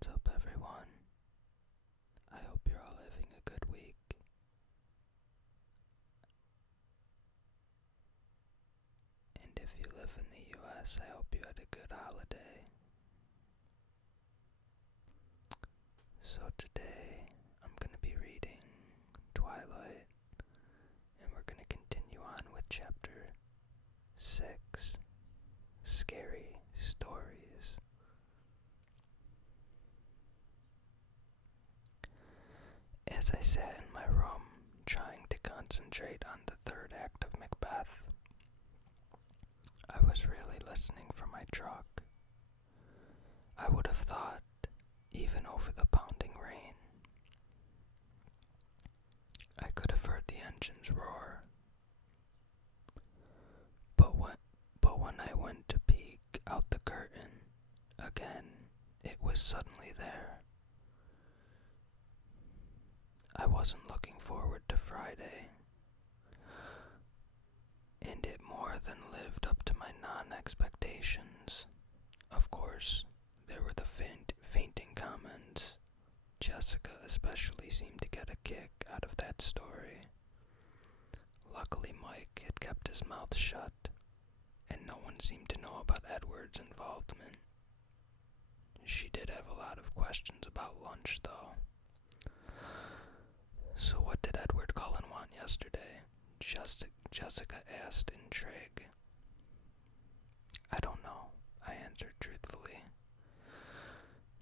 What's up, everyone? I hope you're all having a good week. And if you live in the US, I hope you had a good holiday. So today, I'm going to be reading Twilight, and we're going to continue on with chapter 6, Scary Stories. As I sat in my room, trying to concentrate on the third act of Macbeth, I was really listening for my truck. I would have thought, even over the pounding rain, I could have heard the engines roar. But when I went to peek out the curtain, again, it was suddenly there. I wasn't looking forward to Friday, and it more than lived up to my non-expectations. Of course, there were the fainting comments. Jessica especially seemed to get a kick out of that story. Luckily, Mike had kept his mouth shut, and no one seemed to know about Edward's involvement. She did have a lot of questions about lunch, though. So what did Edward Cullen want yesterday? Jessica asked, intrigued. I don't know, I answered truthfully.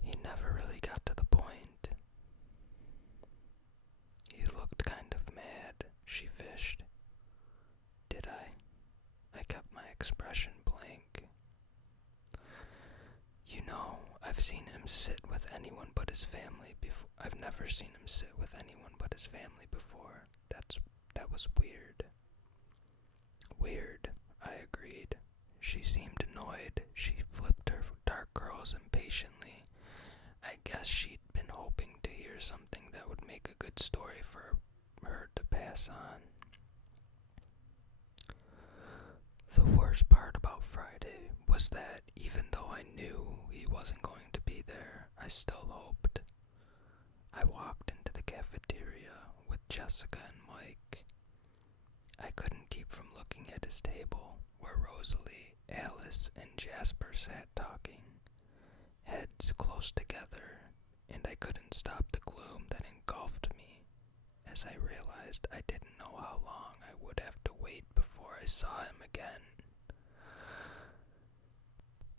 He never really got to the point. He looked kind of mad, she fished. Did I? I kept my expression blank. You know, I've seen him sit with anyone but his family before. I've never seen him sit with anyone but his family before. That was weird. Weird, I agreed. She seemed annoyed. She flipped her dark curls impatiently. I guess she'd been hoping to hear something that would make a good story for her to pass on. The worst part about Friday was that even though I knew he wasn't going to be there, I still hoped. I walked into the cafeteria with Jessica and Mike. I couldn't keep from looking at his table, where Rosalie, Alice, and Jasper sat talking, heads close together, and I couldn't stop the gloom that engulfed me, as I realized I didn't know how long I would have to wait before I saw him again.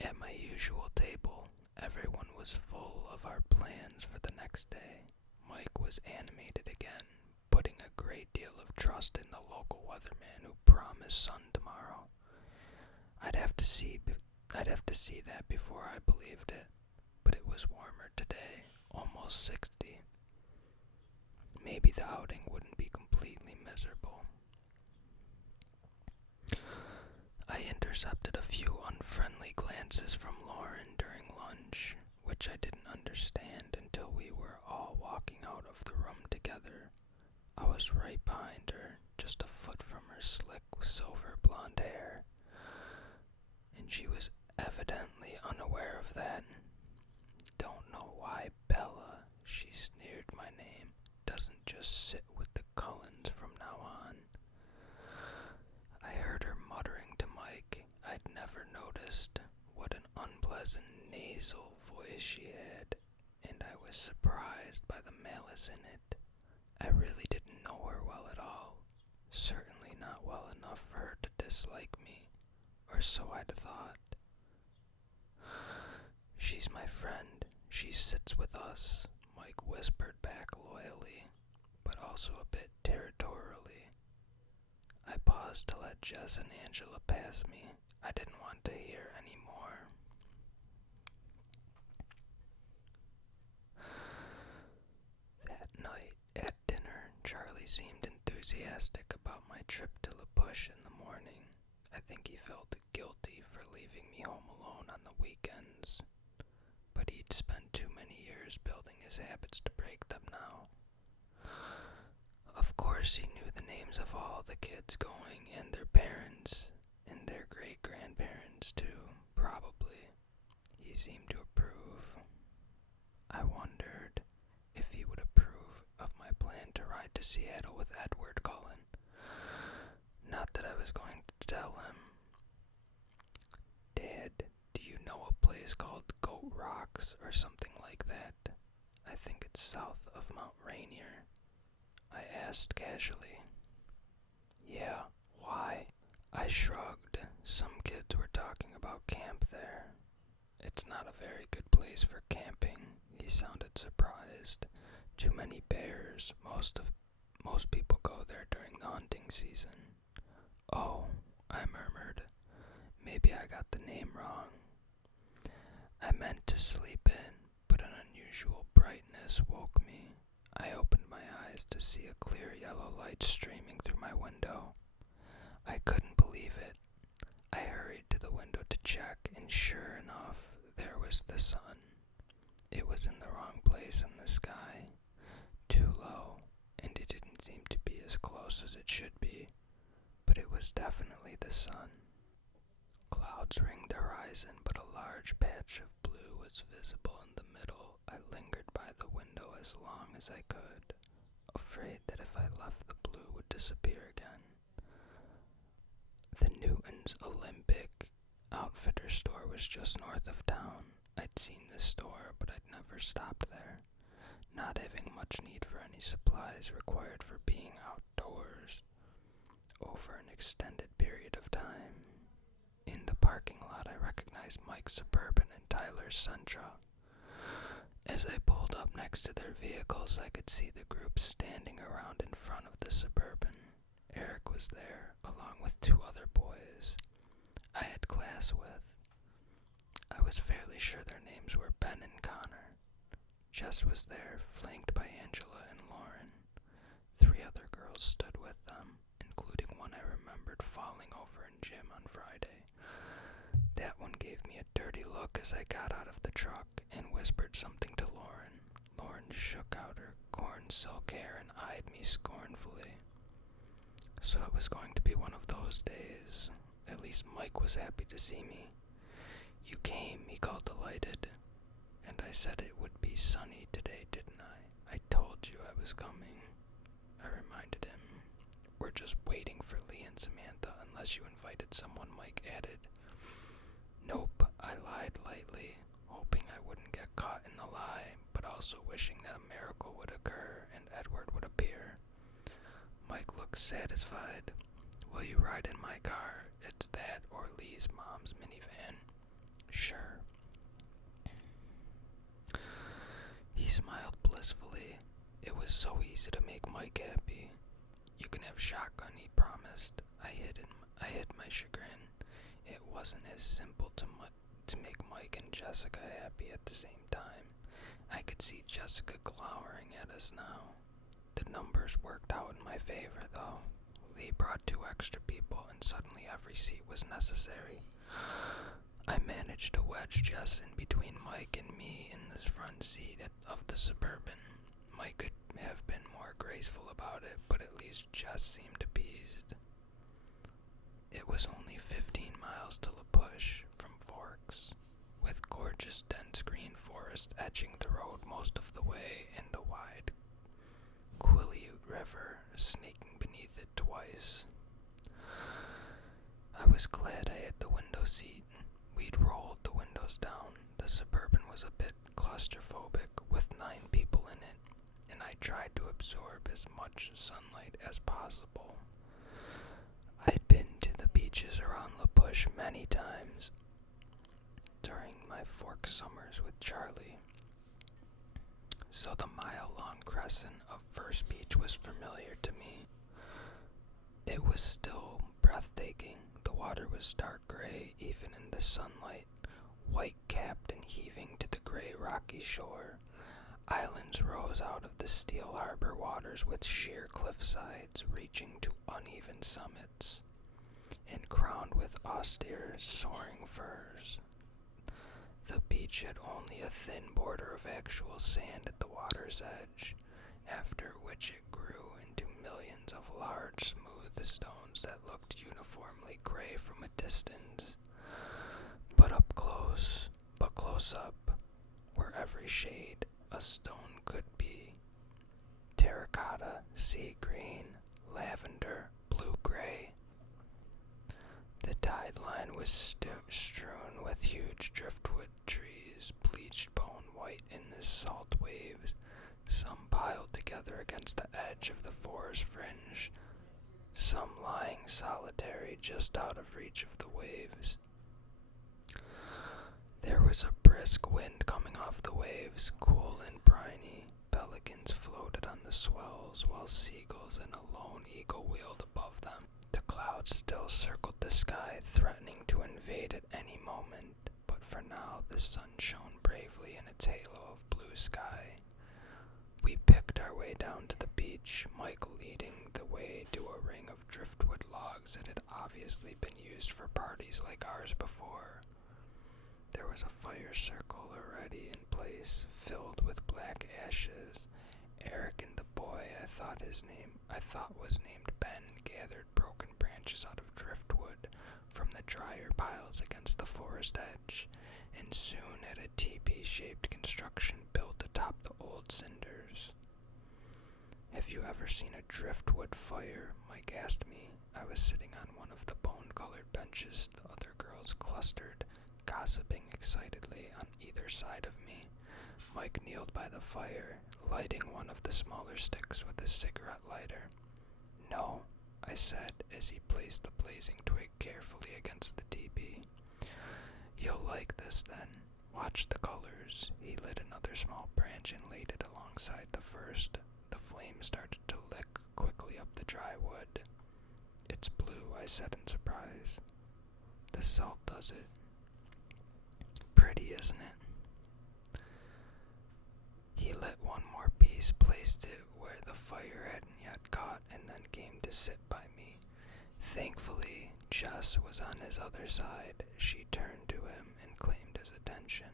At my usual table, everyone was full of our plans for the next day. Mike was animated again, putting a great deal of trust in the local weatherman who promised sun tomorrow. I'd have to see that before I believed it, but it was warmer today, almost 60. Maybe the outing wouldn't be completely miserable. I intercepted a few unfriendly glances from Lauren during lunch, which I didn't understand until we were all walking out of the room together. I was right behind her, just a foot from her slick silver blonde hair, and she was evidently unaware of that. Don't know why Bella, she sneered my name, doesn't just sit with the Cullens from now on. I heard her muttering to Mike I'd never noticed what an unpleasant nasal voice she had, and I was surprised by the malice in it. I really didn't know her well at all, certainly not well enough for her to dislike me, or so I'd thought. She's my friend, she sits with us, Mike whispered back loyally, but also a bit territorially. I paused to let Jess and Angela pass me. I didn't want to hear any more. That night at dinner, Charlie seemed enthusiastic about my trip to La Push in the morning. I think he felt guilty for leaving me home alone on the weekends, but he'd spent too many years building his habits to break them now. Of course, he knew the names of all the kids going and their parents, and their great-grandparents too, probably. He seemed to approve. I to Seattle with Edward Cullen. Not that I was going to tell him. Dad, do you know a place called Goat Rocks or something like that? I think it's south of Mount Rainier. I asked casually. Yeah, why? I shrugged. Some kids were talking about camp there. It's not a very good place for camping. He sounded surprised. Too many bears. Most people go there during the hunting season. Oh, I murmured. Maybe I got the name wrong. I meant to sleep in, but an unusual brightness woke me. I opened my eyes to see a clear yellow light streaming through my window. I couldn't believe it. I hurried to the window to check, and sure enough, there was the sun. It was in the wrong place in the sky, too low, and it didn't seem to be as close as it should be, but it was definitely the sun. Clouds ringed the horizon, but a large patch of blue was visible in the middle. I lingered by the window as long as I could, afraid that if I left, the blue would disappear again. The Newton's Olympic Outfitter store was just north of town. I'd seen this store, but I'd never stopped there, not having much need for any supplies required for being outdoors over an extended period of time. In the parking lot, I recognized Mike's Suburban and Tyler's Sentra. As I pulled up next to their vehicles, I could see the group standing around in front of the Suburban. Eric was there, along with two other boys I had class with. I was fairly sure their names were Ben and Connor. Jess was there, flanked by Angela and Lauren. 3 other girls stood with them, including one I remembered falling over in gym on Friday. That one gave me a dirty look as I got out of the truck and whispered something to Lauren. Lauren shook out her corn silk hair and eyed me scornfully. So it was going to be one of those days. At least Mike was happy to see me. You came, he called delighted. And I said it would be sunny today, didn't I? I told you I was coming. I reminded him. We're just waiting for Lee and Samantha unless you invited someone, Mike added. Nope, I lied lightly, hoping I wouldn't get caught in the lie, but also wishing that a miracle would occur and Edward would appear. Mike looked satisfied. Will you ride in my car? It's that or Lee's mom's minivan. Sure. He smiled blissfully. It was so easy to make Mike happy. You can have shotgun, he promised. I hid my chagrin. It wasn't as simple to make Mike and Jessica happy at the same time. I could see Jessica glowering at us now. The numbers worked out in my favor, though. Lee brought 2 extra people, and suddenly every seat was necessary. I managed to wedge Jess in between Mike and me in the front seat of the Suburban. Mike could have been more graceful about it, but at least Jess seemed appeased. It was only 15 miles to La Push from Forks, with gorgeous dense green forest edging the road most of the way and the wide Quileute River snaking beneath it twice. I was glad I had the window seat. We'd rolled the windows down. The Suburban was a bit claustrophobic with 9 people in it, and I tried to absorb as much sunlight as possible. I'd been to the beaches around La Push many times during my Fork summers with Charlie, so the mile-long crescent of First Beach was familiar to me. It was still breathtaking. The water was dark gray even in the sunlight, white-capped and heaving to the gray rocky shore. Islands rose out of the steel harbor waters with sheer cliff sides reaching to uneven summits, and crowned with austere, soaring firs. The beach had only a thin border of actual sand at the water's edge, after which it grew into millions of large, smooth stones that looked uniformly gray from a distance. But close up, where every shade a stone could be, terracotta, sea green, lavender, blue-gray. The tide line was strewn with huge driftwood trees, bleached bone white in the salt waves, some piled together against the edge of the forest fringe, some lying solitary just out of reach of the waves. There was a brisk wind coming off the waves, cool and briny. Pelicans floated on the swells, while seagulls and a lone eagle wheeled above them. The clouds still circled the sky, threatening to invade at any moment, but for now the sun shone bravely in its halo of blue sky. We picked our way down to the beach, Mike leading the way to a ring of driftwood logs that had obviously been used for parties like ours before. There was a fire circle already in place, filled with black ashes. Eric and the boy I thought was named Ben gathered broken branches out of driftwood from the drier piles against the forest edge, and soon had a teepee-shaped construction built atop the old cinders. "Have you ever seen a driftwood fire?" Mike asked me. I was sitting on one of the bone-colored benches, the other girls clustered, gossiping excitedly on either side of me. Mike kneeled by the fire, lighting one of the smaller sticks with a cigarette lighter. "No," I said as he placed the blazing twig carefully against the teepee. "You'll like this then. Watch the colors." He lit another small branch and laid it alongside the first. The flame started to lick quickly up the dry wood. "It's blue," I said in surprise. "The salt does it. Pretty, isn't it?" He lit one more piece, placed it where the fire hadn't yet caught, and then came to sit by me. Thankfully, Jess was on his other side. She turned to him and claimed his attention.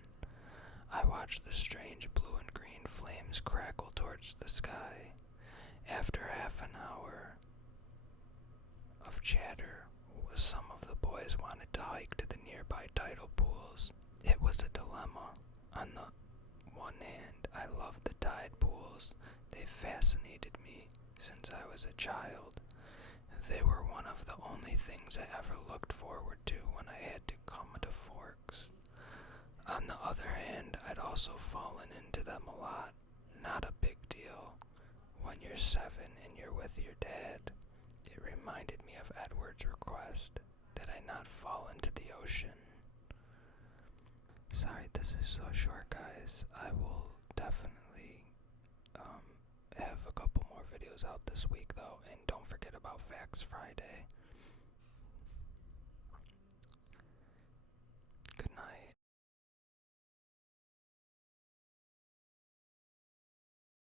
I watched the strange blue and green flames crackle towards the sky. After half an hour of chatter, some of the boys wanted to hike to the nearby tidal pools. It was a dilemma. On the one hand, I loved the tide pools. They fascinated me since I was a child. They were one of the only things I ever looked forward to when I had to come to Forks. On the other hand, I'd also fallen into them a lot. Not a big deal. When you're 7 and you're with your dad, it reminded me of Edward's request that I not fall into the ocean. Sorry this is so short, guys. I will definitely have a couple more videos out this week, though, and don't forget about Facts Friday.